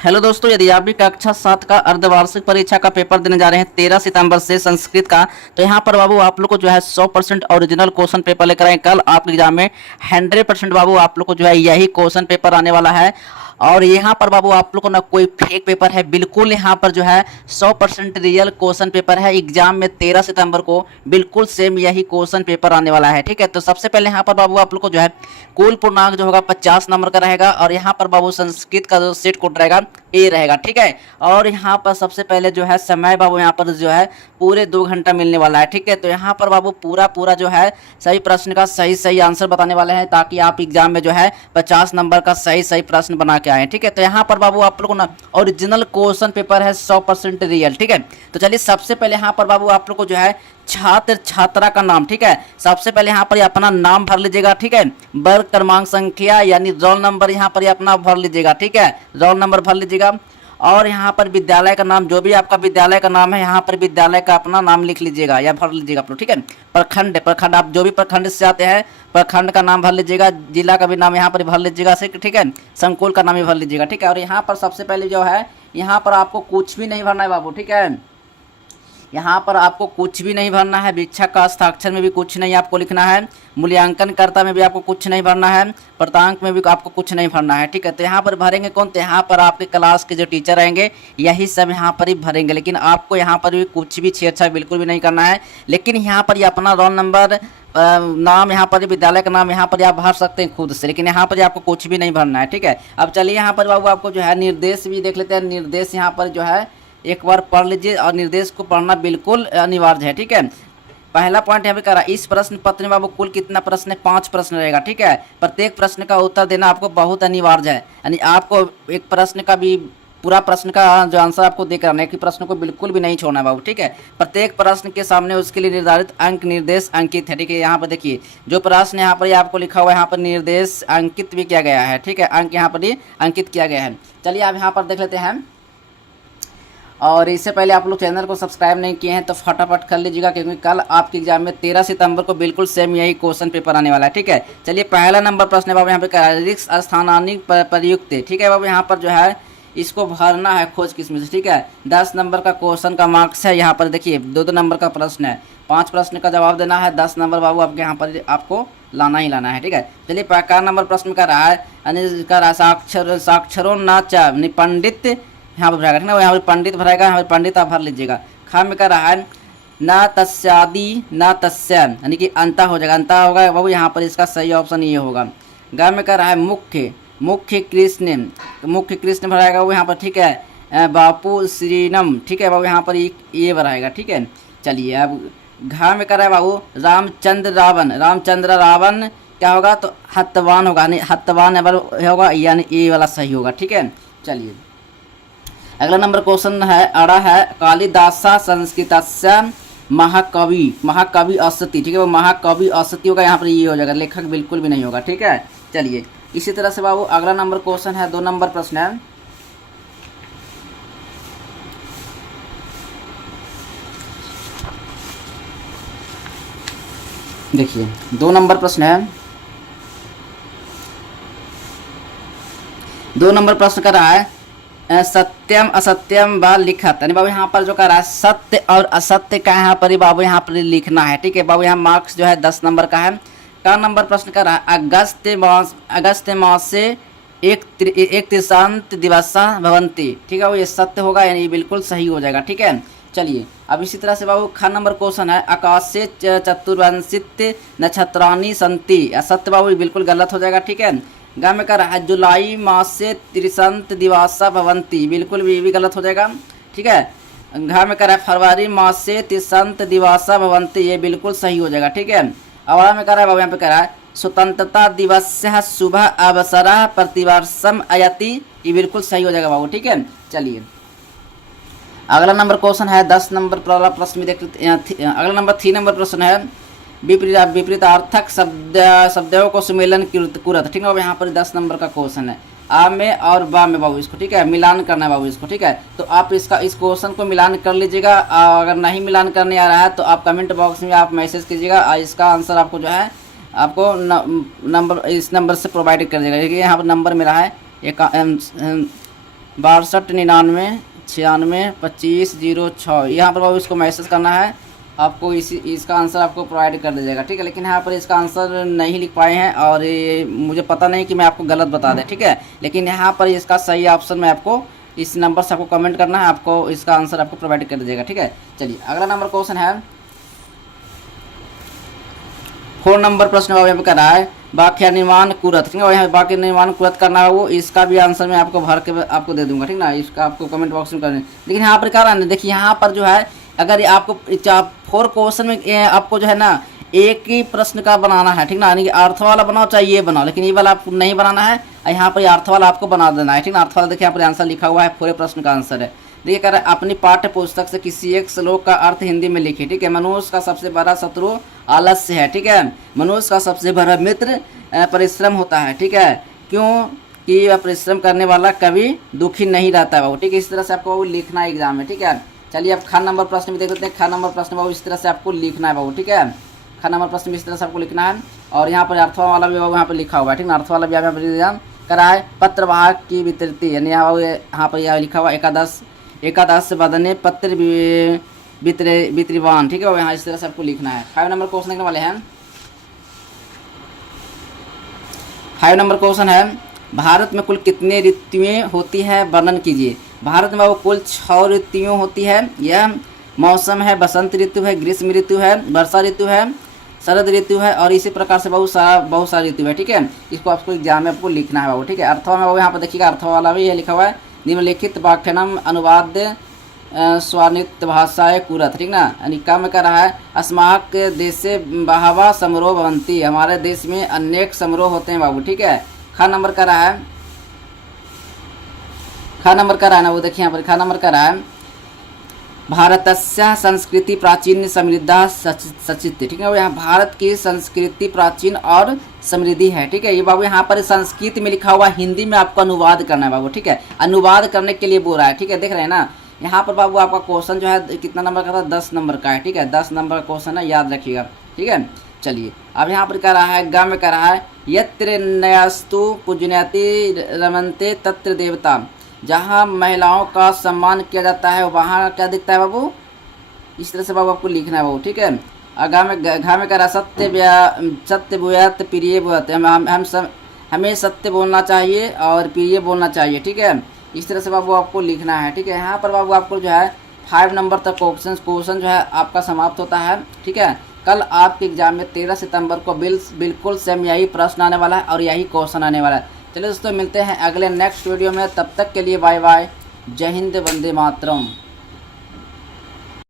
Hello दोस्तों, यदि आप भी कक्षा 7 का अर्धवार्षिक परीक्षा का पेपर देने जा रहे हैं 13 सितंबर से संस्कृत का, तो यहाँ पर बाबू आप लोग को जो है 100% ओरिजिनल क्वेश्चन पेपर लेकर आए। कल आपके एग्जाम में 100% बाबू आप लोग को जो है यही क्वेश्चन पेपर आने वाला है। और यहाँ पर बाबू आप लोग को ना कोई फेक पेपर है, बिल्कुल यहाँ पर जो है 100% रियल क्वेश्चन पेपर है। एग्जाम में 13 सितंबर को बिल्कुल सेम यही क्वेश्चन पेपर आने वाला है। ठीक है, तो सबसे पहले यहाँ पर बाबू आप लोग को जो है कुल पूर्णांक जो होगा 50 नंबर का रहेगा। और यहाँ पर बाबू संस्कृत का जो सेट कोड रहेगा ए रहेगा। ठीक है, और यहाँ पर सबसे पहले जो है समय बाबू यहाँ पर जो है पूरे 2 घंटा मिलने वाला है। ठीक है, तो यहाँ पर बाबू पूरा जो है सही प्रश्न का सही आंसर बताने वाले हैं, ताकि आप एग्जाम में जो है 50 नंबर का सही प्रश्न बना के आए। ठीक है, तो यहाँ पर बाबू आप लोग को ना ओरिजिनल क्वेश्चन पेपर है 100% रियल। ठीक है, तो चलिए सबसे पहले यहाँ पर बाबू आप लोग को जो है छात्र छात्रा का नाम, ठीक है, सबसे पहले यहाँ पर अपना नाम भर लीजिएगा। ठीक है, वर्ग क्रमांक संख्या यानी रोल नंबर यहाँ पर अपना भर लीजिएगा। ठीक है, रोल नंबर भर लीजिएगा। और यहाँ पर विद्यालय का नाम, जो भी आपका विद्यालय का नाम है यहाँ पर विद्यालय का अपना नाम लिख लीजिएगा या भर लीजिएगा आप लोग। ठीक है, प्रखंड आप जो भी प्रखंड से आते हैं प्रखंड का नाम भर लीजिएगा। जिला का भी नाम यहाँ पर भर लीजिएगा। ठीक है, संकुल का नाम भी भर लीजिएगा। ठीक है, और यहाँ पर सबसे पहले जो है यहाँ पर आपको कुछ भी नहीं भरना है बाबू। ठीक है, यहाँ पर आपको कुछ भी नहीं भरना है। वीक्षक का हस्ताक्षर में भी कुछ नहीं आपको लिखना है। मूल्यांकनकर्ता में भी आपको कुछ नहीं भरना है। प्रांतांक में भी आपको कुछ नहीं भरना है। ठीक है, तो यहाँ पर भरेंगे कौन? तो यहाँ पर आपके क्लास के जो टीचर रहेंगे यही सब यहाँ पर ही भरेंगे। लेकिन आपको यहाँ पर भी कुछ भी छेड़छाड़ बिल्कुल भी नहीं करना है। लेकिन यहाँ पर अपना रोल नंबर नाम यहाँ पर विद्यालय का नाम यहाँ पर आप भर सकते हैं खुद से, लेकिन यहाँ पर आपको कुछ भी नहीं भरना है। ठीक है, अब चलिए यहाँ पर बाबू आपको जो है निर्देश भी देख लेते हैं। निर्देश यहाँ पर जो है एक बार पढ़ लीजिए, और निर्देश को पढ़ना बिल्कुल अनिवार्य है। ठीक है, पहला पॉइंट यहाँ पे करा, इस प्रश्न पत्र में बाबू कुल कितना प्रश्न है? 5 प्रश्न रहेगा। ठीक है, प्रत्येक प्रश्न का उत्तर देना आपको बहुत अनिवार्य है। यानी आपको एक प्रश्न का भी पूरा प्रश्न का जो आंसर आपको दे करना है कि प्रश्न को बिल्कुल भी नहीं छोड़ना है बाबू। ठीक है, प्रत्येक प्रश्न के सामने उसके लिए निर्धारित अंक निर्देश अंकित है। ठीक है, यहाँ पर देखिए जो प्रश्न यहाँ पर आपको लिखा हुआ है यहाँ पर निर्देश अंकित भी किया गया है। ठीक है, अंक यहाँ पर ही अंकित किया गया है। चलिए आप यहाँ पर देख लेते हैं। और इससे पहले आप लोग चैनल को सब्सक्राइब नहीं किए हैं तो फटाफट कर लीजिएगा, क्योंकि कल आपके एग्जाम में 13 सितंबर को बिल्कुल सेम यही क्वेश्चन पेपर आने वाला है। ठीक है, चलिए पहला नंबर प्रश्न है बाबू यहाँ पे रिक्त स्थानानी प्रयुक्त। ठीक है बाबू, यहाँ पर जो है इसको भरना है खोज किस्म से। ठीक है, 10 नंबर का क्वेश्चन का मार्क्स है। यहाँ पर देखिए 2 नंबर का प्रश्न है, 5 प्रश्न का जवाब देना है। 10 नंबर बाबू आपके यहाँ पर आपको लाना ही लाना है। ठीक है, चलिए का नंबर प्रश्न का रहा है साक्षरों न च निपंडित, यहाँ पर भरेगा। ठीक है, यहाँ पर पंडित भरेगा, यहाँ पर पंडित आप भर लीजिएगा। खा में क्या रहा है न तस्यादि न तस्यान, यानी कि अंता हो जाएगा, अंता होगा बाबू। यहाँ पर इसका सही ऑप्शन ये होगा। गा में क्या रहा है मुख्य कृष्ण भराएगा वो यहाँ पर। ठीक है, बापू श्रीनम। ठीक है बाबू, यहाँ पर ये भराएगा। ठीक है, चलिए अब घा में क्या रहा है बाबू रामचंद्र रावण क्या होगा? तो हतवान होगा, यानी हतवान होगा, यानी ये वाला सही होगा। ठीक है, चलिए अगला नंबर क्वेश्चन है अड़ा है कालिदासा संस्कृतस्य महाकवि अस्ति। ठीक है, वो महाकवि अस्ति होगा, यहाँ पर ये हो जाएगा, लेखक बिल्कुल भी नहीं होगा। ठीक है, चलिए इसी तरह से बाबू अगला नंबर क्वेश्चन है 2 नंबर प्रश्न है। देखिए 2 नंबर प्रश्न है। 2 नंबर प्रश्न कर रहा है सत्यम असत्यम व लिखत, यानी बाबू यहाँ पर जो कर रहा है सत्य और असत्य का यहाँ पर बाबू यहाँ पर लिखना है। ठीक है बाबू, यहाँ मार्क्स जो है 10 नंबर का है। का नंबर प्रश्न कर रहा है अगस्त मास से एक त्रिशांत दिवस भवंती। ठीक है, वो ये सत्य होगा, यानी ये बिल्कुल सही हो जाएगा। ठीक है, चलिए अब इसी तरह से बाबू ख नंबर क्वेश्चन है आकाश से चतुर्वंशित नक्षत्राणी संति, असत्य बाबू बिल्कुल गलत हो जाएगा। ठीक है, गा में कर है जुलाई मास से त्रिशंत दिवासा भवंती, बिल्कुल भी गलत हो जाएगा। ठीक है, घा में कर है फरवरी मास से त्रिशंत दिवासा भवंती, ये बिल्कुल सही हो जाएगा। ठीक है, अवड़ा में कर है बाबू यहाँ पे कह रहा है स्वतंत्रता दिवस शुभ अवसर प्रतिवर्षम अयति, ये बिल्कुल सही हो जाएगा बाबू। ठीक है, चलिए अगला नंबर क्वेश्चन है 10 नंबर प्रश्न में देख लेते हैं। अगला नंबर 3 नंबर प्रश्न है विपरीतार्थक शब्दों को सुमेलन कुरत। ठीक है, यहाँ पर 10 नंबर का क्वेश्चन है। आ में और बा में बाबू इसको, ठीक है, मिलान करना है बाबू इसको। ठीक है, तो आप इस क्वेश्चन को मिलान कर लीजिएगा। अगर नहीं मिलान करने आ रहा है तो आप कमेंट बॉक्स में आप मैसेज कीजिएगा, इसका आंसर आपको जो है आपको नंबर इस नंबर से प्रोवाइड कर देगा। देखिए यहाँ पर नंबर मेरा है 6299 96 2506। यहाँ पर बाबू इसको मैसेज करना है, आपको इसका आंसर आपको प्रोवाइड कर दीजिएगा, ठीक है। लेकिन यहाँ पर इसका आंसर नहीं लिख पाए हैं और ये मुझे पता नहीं कि मैं आपको गलत बता दें, ठीक है। लेकिन यहाँ पर इसका सही ऑप्शन मैं आपको इस नंबर से आपको कमेंट करना है, आपको इसका आंसर आपको प्रोवाइड कर दीजिएगा, ठीक है। चलिए अगला नंबर क्वेश्चन है 4 नंबर प्रश्न बाबू यहाँ पे कर रहा है वाक्य निर्माण कुरत, ठीक है। यहाँ वाक्य निर्माण कुरत करना है वो, इसका भी आंसर मैं आपको भर के आपको दे दूंगा, ठीक ना। इसका आपको कमेंट बॉक्स में करना है। लेकिन यहाँ पर क्या रहा है, देखिए यहाँ पर जो है अगर आपको 4 क्वेश्चन में आपको जो है ना एक ही प्रश्न का बनाना है, ठीक ना। यानी कि अर्थ वाला बनाओ चाहे ये बनाओ, लेकिन ये वाला आपको नहीं बनाना है, यहाँ पर अर्थ वाला आपको बना देना है, ठीक ना। अर्थ वाला देखिए यहाँ पर आंसर लिखा हुआ है, पूरे प्रश्न का आंसर है। देखिए कह रहा है अपनी पाठ्य पुस्तक से किसी एक श्लोक का अर्थ हिंदी में लिखिए, ठीक है। मनुष्य का सबसे बड़ा शत्रु आलस्य है, ठीक है। मनुष्य का सबसे बड़ा मित्र परिश्रम होता है, ठीक है। क्यों कि वह परिश्रम करने वाला कभी दुखी नहीं रहता है बाबू, ठीक है। इस तरह से आपको बाबू लिखना है एग्जाम में, ठीक है। चलिए अब खा नंबर प्रश्न में देख लेते हैं। खा नंबर प्रश्न बाबू इस तरह से आपको लिखना है बाबू, ठीक है। खा नंबर प्रश्न में इस तरह से आपको लिखना है और यहाँ पर अर्थ वाला भी बाबू यहाँ पर लिखा हुआ है, ठीक है। अर्थ वाला भी यहाँ पर करा है पत्रवाहक की वितृति, यानी यहाँ पर यह लिखा हुआ एकादश बदने पत्र वितरिवान, ठीक है। यहाँ इस तरह से आपको लिखना है। 5 नंबर क्वेश्चन लिखने वाले हैं। 5 नंबर क्वेश्चन है भारत में कुल कितने ऋतुएं होती है वर्णन कीजिए। भारत में वो कुल 6 ऋतुएं होती है। यह मौसम है, बसंत ऋतु है, ग्रीष्म ऋतु है, वर्षा ऋतु है, शरद ऋतु है और इसी प्रकार से बहुत सारा ऋतु है, ठीक है। इसको आपको एग्जाम में आपको लिखना है बाबू, ठीक है। अर्थवा में बाबू यहाँ पर देखिएगा अर्थ वाला भी ये लिखा हुआ है निम्नलिखित वाक्यनम अनुवाद स्वानित भाषाएं कुरत, ठीक ना। यानी काम कर रहा है अस्माक देशे बहावा समारोह भवंती, हमारे देश में अनेक समारोह होते हैं बाबू, ठीक है। खा नंबर का रहा है, खा नंबर का रहा है ना वो देखिए यहाँ पर खा नंबर का रहा है भारतस्य संस्कृति प्राचीन समृद्धा सचित, ठीक है। यहाँ भारत की संस्कृति प्राचीन और समृद्धि है, ठीक है। ये बाबू यहाँ पर संस्कृत में लिखा हुआ हिंदी में आपको अनुवाद करना है बाबू, ठीक है। अनुवाद करने के लिए बोल रहा है, ठीक है। देख रहे हैं ना यहाँ पर बाबू आपका क्वेश्चन जो है कितना नंबर का था, 10 नंबर का है, ठीक है। 10 नंबर का क्वेश्चन है, याद रखिएगा, ठीक है। चलिए अब यहाँ पर क्या रहा है ग में क्या रहा है यत्र नयस्तु पूजनयति रमनते तत्र देवता, जहाँ महिलाओं का सम्मान किया जाता है वहाँ क्या दिखता है बाबू, इस तरह से बाबू आपको लिखना है बाबू, ठीक है। घा में कह रहा सत्य बुयत प्रिय बुयत, हमें सत्य बोलना चाहिए और प्रिय बोलना चाहिए, ठीक है। इस तरह से बाबू आपको लिखना है, ठीक है। यहाँ पर बाबू आपको जो है 5 नंबर तक क्वेश्चन जो है आपका समाप्त होता है, ठीक है। कल आपके एग्जाम में 13 सितंबर को बिल्कुल सेम यही प्रश्न आने वाला है और यही क्वेश्चन आने वाला है। चलिए दोस्तों मिलते हैं अगले नेक्स्ट वीडियो में, तब तक के लिए बाय बाय, जय हिंद, वंदे मातरम।